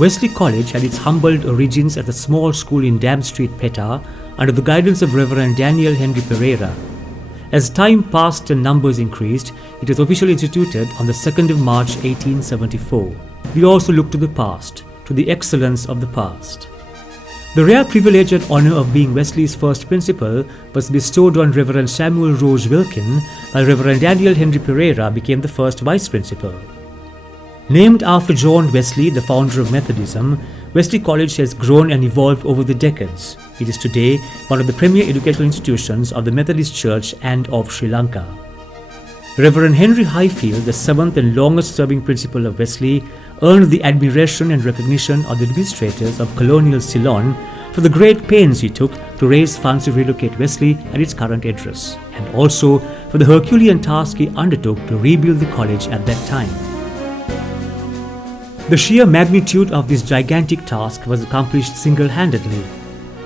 Wesley College had its humbled origins as a small school in Dam Street, Petta, under the guidance of Reverend Daniel Henry Pereira. As time passed and numbers increased, it was officially instituted on the 2nd of March 1874. We also look to the past, to the excellence of the past. The rare privilege and honor of being Wesley's first principal was bestowed on Reverend Samuel Rose Wilkin, while Reverend Daniel Henry Pereira became the first vice principal. Named after John Wesley, the founder of Methodism, Wesley College has grown and evolved over the decades. It is today one of the premier educational institutions of the Methodist Church and of Sri Lanka. Reverend Henry Highfield, the 7th and longest serving principal of Wesley, earned the admiration and recognition of the administrators of colonial Ceylon for the great pains he took to raise funds to relocate Wesley at its current address, and also for the Herculean task he undertook to rebuild the college at that time. The sheer magnitude of this gigantic task was accomplished single-handedly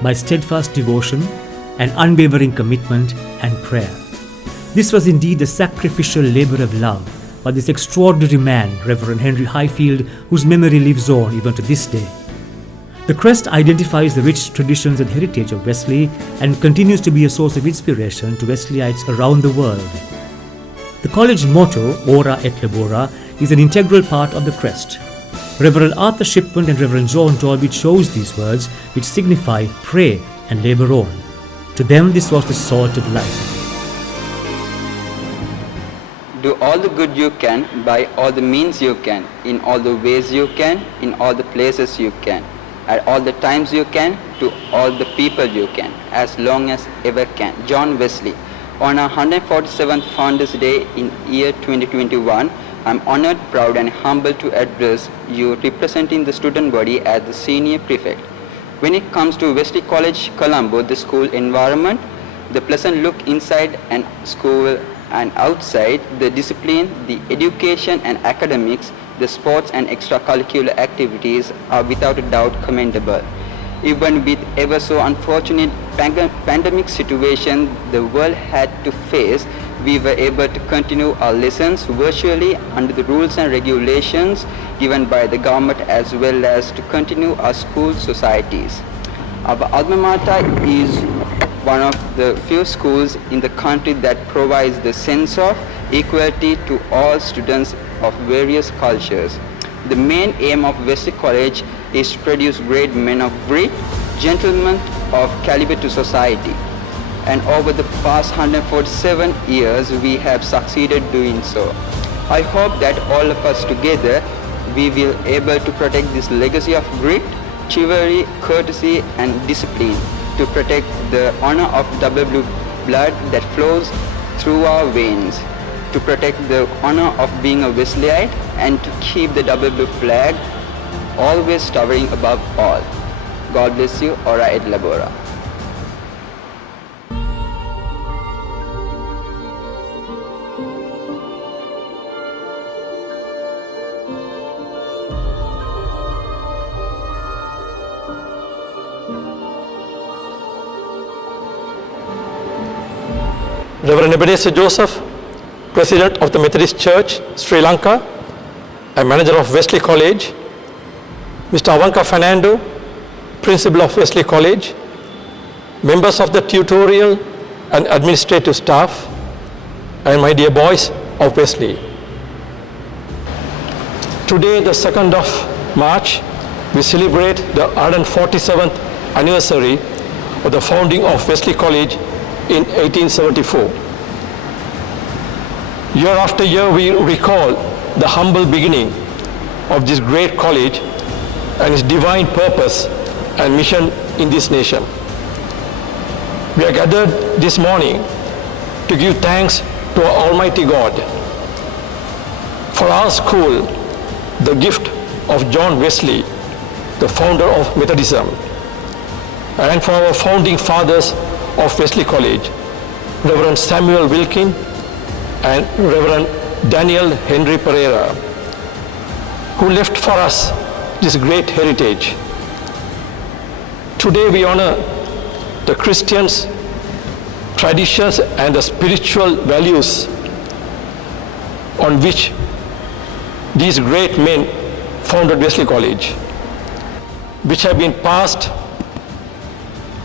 by steadfast devotion and unwavering commitment and prayer. This was indeed a sacrificial labor of love by this extraordinary man, Reverend Henry Highfield, whose memory lives on even to this day. The crest identifies the rich traditions and heritage of Wesley and continues to be a source of inspiration to Wesleyites around the world. The college motto, Ora et Labora, is an integral part of the crest. Reverend Arthur Shipman and Reverend John Dolby chose these words, which signify pray and labor on. To them, this was the salt of life. Do all the good you can, by all the means you can, in all the ways you can, in all the places you can, at all the times you can, to all the people you can, as long as ever can. John Wesley. On our 147th Founders Day in year 2021, I am honored, proud and humbled to address you representing the student body as the senior prefect. When it comes to Wesley College, Colombo, the school environment, the pleasant look inside and school and outside, the discipline, the education and academics, the sports and extracurricular activities are without a doubt commendable. Even with ever so unfortunate pandemic situation the world had to face, we were able to continue our lessons virtually under the rules and regulations given by the government, as well as to continue our school societies. Our alma mater is one of the few schools in the country that provides the sense of equality to all students of various cultures. The main aim of Wesley College is to produce great men of grit, gentlemen of caliber to society. And over the past 147 years, we have succeeded doing so. I hope that all of us together, we will able to protect this legacy of grit, chivalry, courtesy and discipline, to protect the honor of double blue blood that flows through our veins, to protect the honor of being a Wesleyite, and to keep the double blue flag always towering above all. God bless you. Ora et Labora. Reverend Ebenezer Joseph, President of the Methodist Church, Sri Lanka, and Manager of Wesley College, Mr. Avanka Fernando, Principal of Wesley College, members of the tutorial and administrative staff, and my dear boys of Wesley. Today, the 2nd of March, we celebrate the 147th anniversary of the founding of Wesley College in 1874. Year after year, we recall the humble beginning of this great college and its divine purpose and mission in this nation. We are gathered this morning to give thanks to our Almighty God for our school, the gift of John Wesley, the founder of Methodism, and for our founding fathers of Wesley College, Reverend Samuel Wilkin and Reverend Daniel Henry Pereira, who left for us this great heritage. Today we honor the Christians, traditions and the spiritual values on which these great men founded Wesley College. which have been passed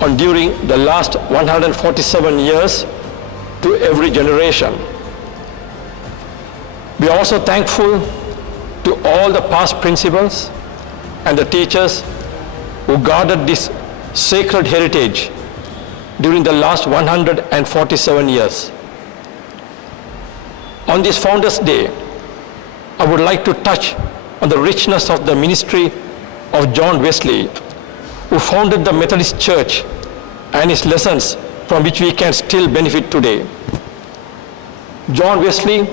on during the last 147 years to every generation. We are also thankful to all the past principals and the teachers who guarded this sacred heritage during the last 147 years. On this Founders' Day, I would like to touch on the richness of the ministry of John Wesley, who founded the Methodist Church, and his lessons from which we can still benefit today. John Wesley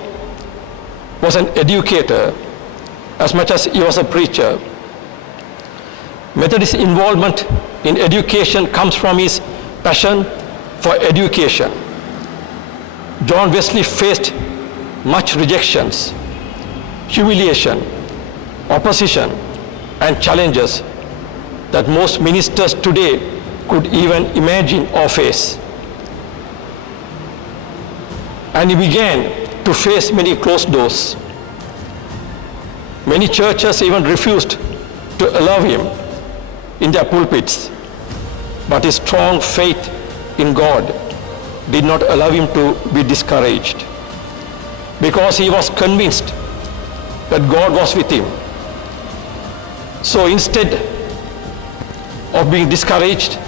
was an educator as much as he was a preacher. Methodist involvement in education comes from his passion for education. John Wesley faced much rejections, humiliation, opposition, and challenges that most ministers today could even imagine or face. And he began to face many closed doors. Many churches even refused to allow him in their pulpits, but his strong faith in God did not allow him to be discouraged, because he was convinced that God was with him. So instead of being discouraged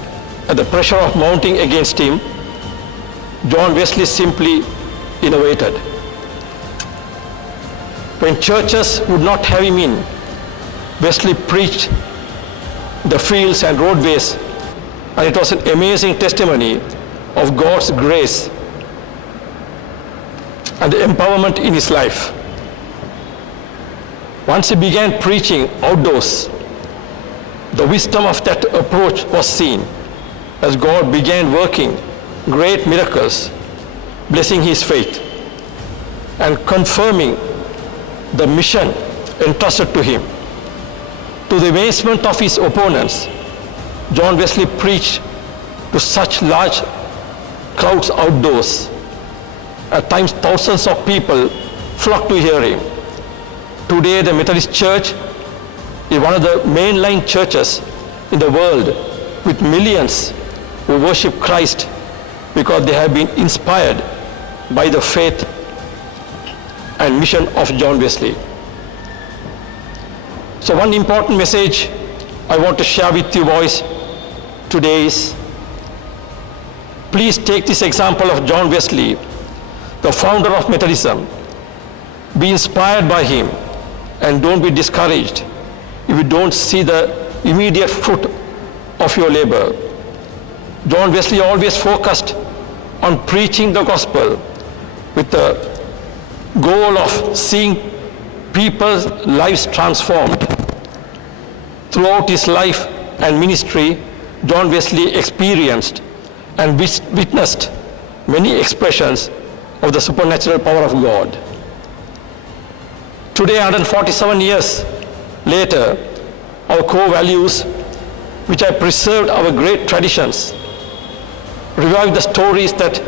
at the pressure of mounting against him, John Wesley simply innovated. When churches would not have him in, Wesley preached the fields and roadways, and it was an amazing testimony of God's grace and the empowerment in his life. Once he began preaching outdoors, the wisdom of that approach was seen as God began working great miracles, blessing his faith and confirming the mission entrusted to him. To the amazement of his opponents, John Wesley preached to such large crowds outdoors. At times, thousands of people flocked to hear him. Today, the Methodist Church is one of the mainline churches in the world, with millions who worship Christ because they have been inspired by the faith and mission of John Wesley. So one important message I want to share with you boys today is, please take this example of John Wesley, the founder of Methodism. Be inspired by him and don't be discouraged if you don't see the immediate fruit of your labor. John Wesley always focused on preaching the gospel with the goal of seeing people's lives transformed. Throughout his life and ministry, John Wesley experienced and witnessed many expressions of the supernatural power of God. Today, 147 years later, our core values, which have preserved our great traditions, revive the stories that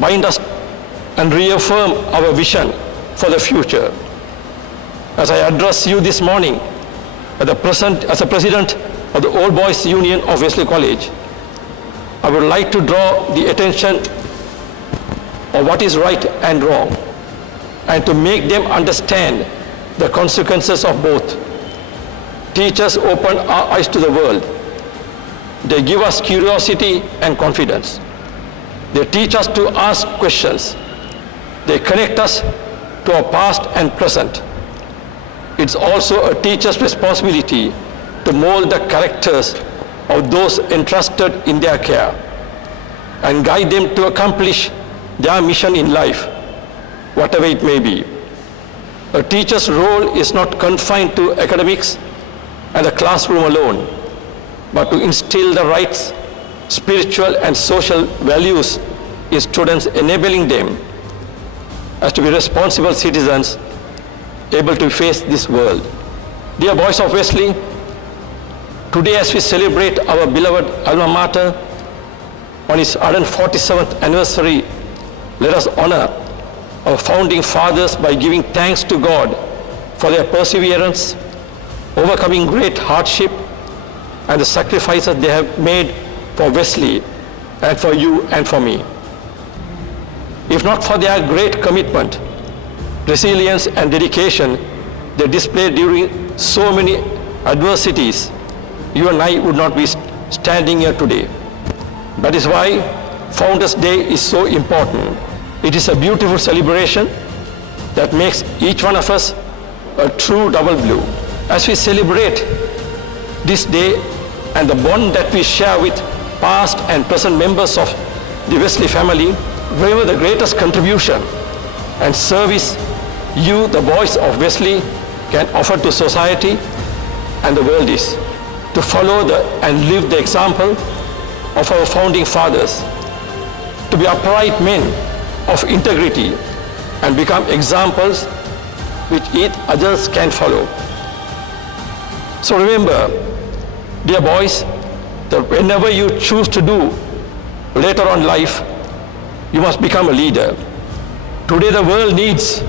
bind us and reaffirm our vision for the future. As I address you this morning as a president of the Old Boys Union of Wesley College, I would like to draw the attention of what is right and wrong, and to make them understand the consequences of both. Teachers open our eyes to the world. They give us curiosity and confidence. They teach us to ask questions. They connect us to our past and present. It's also a teacher's responsibility to mold the characters of those entrusted in their care and guide them to accomplish their mission in life, whatever it may be. A teacher's role is not confined to academics and the classroom alone, but to instill the right spiritual and social values in students, enabling them as to be responsible citizens able to face this world. Dear boys of Wesley, today as we celebrate our beloved alma mater on its 147th anniversary, let us honor our founding fathers by giving thanks to God for their perseverance, overcoming great hardship, and the sacrifices they have made for Wesley and for you and for me. If not for their great commitment, resilience and dedication they displayed during so many adversities, you and I would not be standing here today. That is why Founders Day is so important. It is a beautiful celebration that makes each one of us a true double blue. As we celebrate this day and the bond that we share with past and present members of the Wesley family, remember the greatest contribution and service you, the boys of Wesley, can offer to society and the world is to follow and live the example of our founding fathers, to be upright men of integrity and become examples which each others can follow. So remember, dear boys, that whenever you choose to do later on life, you must become a leader. Today the world needs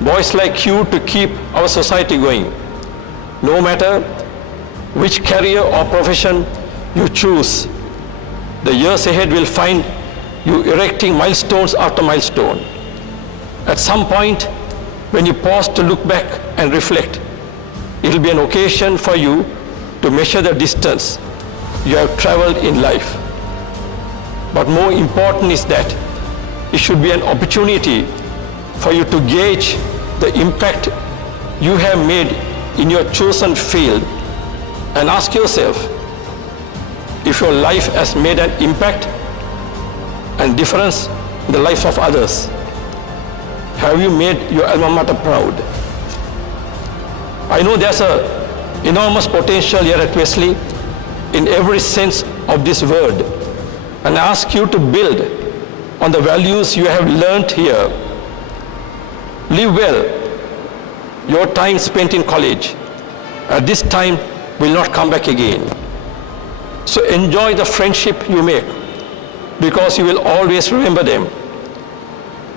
boys like you to keep our society going. No matter which career or profession you choose, the years ahead will find you erecting milestones after milestone. At some point, when you pause to look back and reflect, it will be an occasion for you to measure the distance you have traveled in life. But more important is that it should be an opportunity for you to gauge the impact you have made in your chosen field and ask yourself if your life has made an impact and difference in the lives of others. Have you made your alma mater proud? I know there's an enormous potential here at Wesley in every sense of this word, and I ask you to build on the values you have learned here. Live well. Your time spent in college at this time will not come back again. So enjoy the friendship you make, because you will always remember them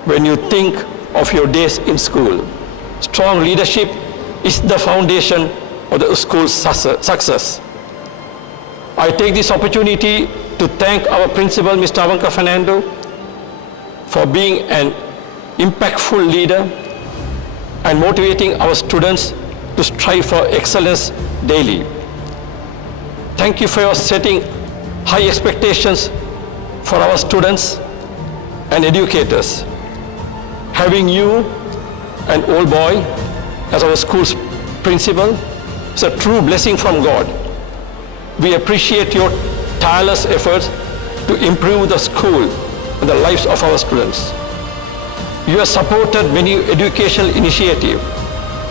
when you think of your days in school. Strong leadership is the foundation of the school's success. I take this opportunity to thank our principal, Mr. Avanka Fernando, for being an impactful leader and motivating our students to strive for excellence daily. Thank you for your setting high expectations for our students and educators. Having you, an old boy, as our school's principal is a true blessing from God. We appreciate your tireless efforts to improve the school and the lives of our students. You have supported many educational initiatives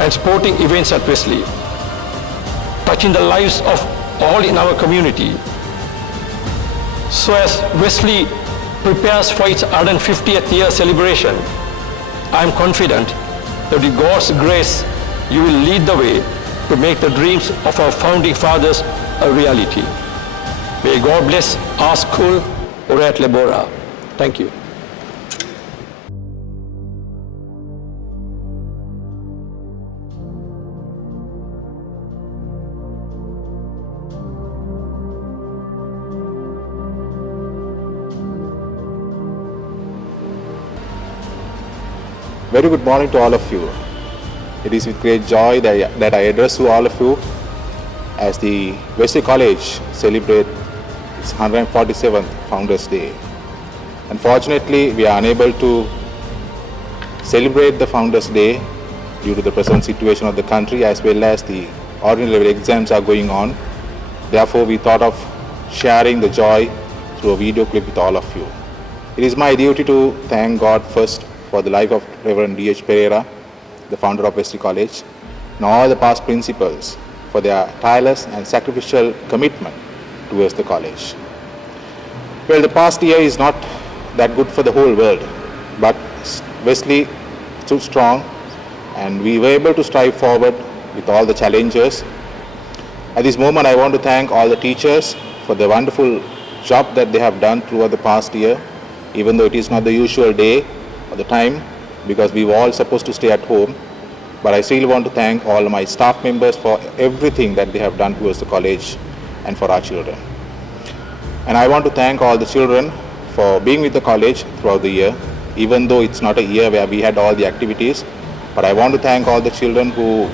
and sporting events at Wesley, touching the lives of all in our community. So as Wesley prepares for its 150th year celebration, I am confident that with God's grace, you will lead the way to make the dreams of our founding fathers a reality. May God bless our school, Uriah Lebora. Thank you. Very good morning to all of you. It is with great joy that I address to all of you as the Wesley College celebrate its 147th Founders Day. Unfortunately, we are unable to celebrate the Founders Day due to the present situation of the country, as well as the ordinary level exams are going on. Therefore, we thought of sharing the joy through a video clip with all of you. It is my duty to thank God first for the life of Reverend D.H. Pereira, the founder of Wesley College, and all the past principals for their tireless and sacrificial commitment towards the college. Well, the past year is not that good for the whole world, but Wesley stood strong and we were able to strive forward with all the challenges. At this moment, I want to thank all the teachers for the wonderful job that they have done throughout the past year, even though it is not the usual day or the time, because we were all supposed to stay at home. But I still want to thank all my staff members for everything that they have done towards the college and for our children. And I want to thank all the children for being with the college throughout the year, even though it's not a year where we had all the activities. But I want to thank all the children who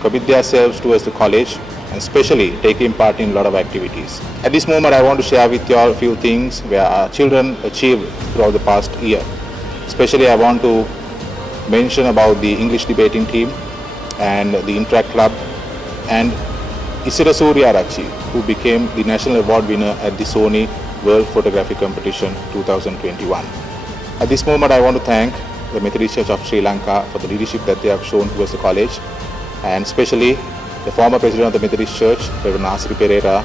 commit themselves towards the college and especially taking part in a lot of activities. At this moment, I want to share with you all a few things where our children achieved throughout the past year. Especially, I want to mention about the English debating team and the Interact Club and Isira Suryarachi, who became the National Award winner at the Sony World Photography Competition 2021. At this moment, I want to thank the Methodist Church of Sri Lanka for the leadership that they have shown towards the college, and especially the former President of the Methodist Church, Reverend Asri Pereira,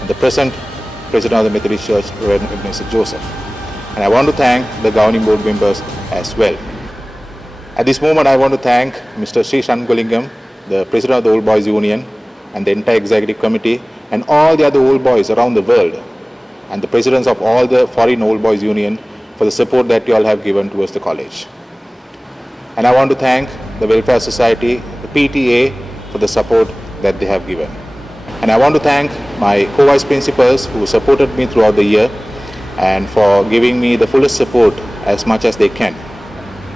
and the present President of the Methodist Church, Reverend Ebenezer Joseph. And I want to thank the governing board members as well. At this moment, I want to thank Mr. Sri Shanmughalingam, the President of the Old Boys Union, and the entire executive committee, and all the other old boys around the world, and the presidents of all the foreign Old Boys Union for the support that you all have given towards the college. And I want to thank the Welfare Society, the PTA, for the support that they have given. And I want to thank my co-vice principals who supported me throughout the year and for giving me the fullest support as much as they can.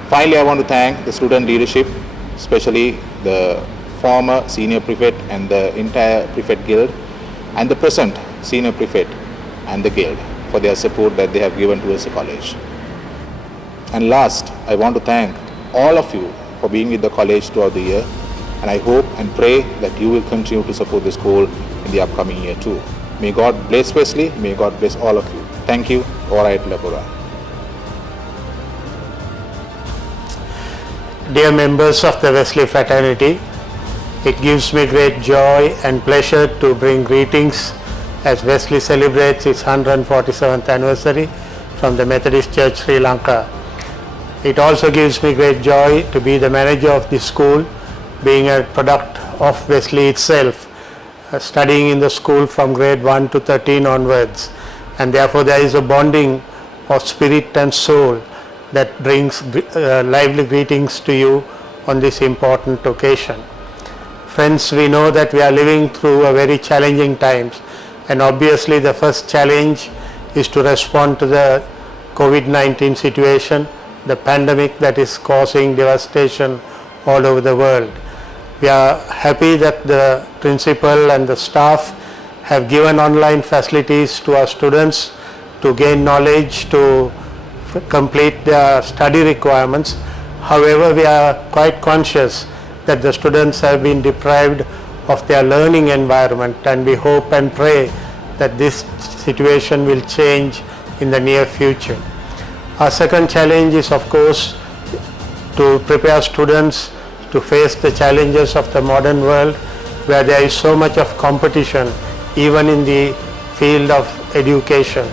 Finally, I want to thank the student leadership, especially the former senior prefect and the entire prefect guild, and the present senior prefect and the guild for their support that they have given towards the college. And last, I want to thank all of you for being with the college throughout the year, and I hope and pray that you will continue to support the school in the upcoming year too. May God bless Wesley, may God bless all of you. Thank you. Ora et labora. Dear members of the Wesley fraternity, it gives me great joy and pleasure to bring greetings as Wesley celebrates its 147th anniversary from the Methodist Church Sri Lanka. It also gives me great joy to be the manager of this school, being a product of Wesley itself, studying in the school from grade 1 to 13 onwards, and therefore there is a bonding of spirit and soul that brings lively greetings to you on this important occasion. Friends, we know that we are living through a very challenging times, and obviously the first challenge is to respond to the COVID-19 situation, the pandemic that is causing devastation all over the world. We are happy that the principal and the staff have given online facilities to our students to gain knowledge, to complete their study requirements. However, we are quite conscious that the students have been deprived of their learning environment, and we hope and pray that this situation will change in the near future. Our second challenge is, of course, to prepare students to face the challenges of the modern world, where there is so much of competition even in the field of education,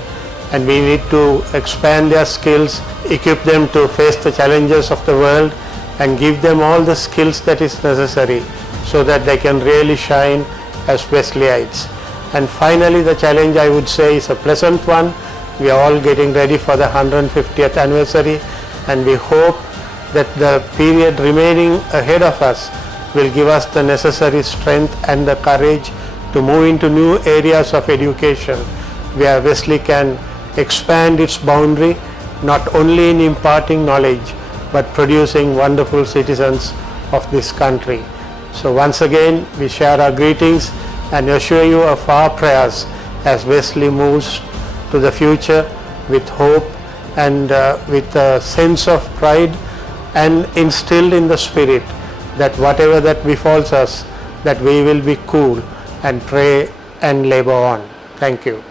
and we need to expand their skills, equip them to face the challenges of the world, and give them all the skills that is necessary so that they can really shine as Wesleyites. And finally, the challenge, I would say, is a pleasant one. We are all getting ready for the 150th anniversary, and we hope that the period remaining ahead of us will give us the necessary strength and the courage to move into new areas of education where Wesley can expand its boundary, not only in imparting knowledge but producing wonderful citizens of this country. So once again, we share our greetings and assure you of our prayers as Wesley moves to the future with hope and with a sense of pride, and instilled in the spirit that whatever that befalls us, that we will be cool and pray and labor on. Thank you.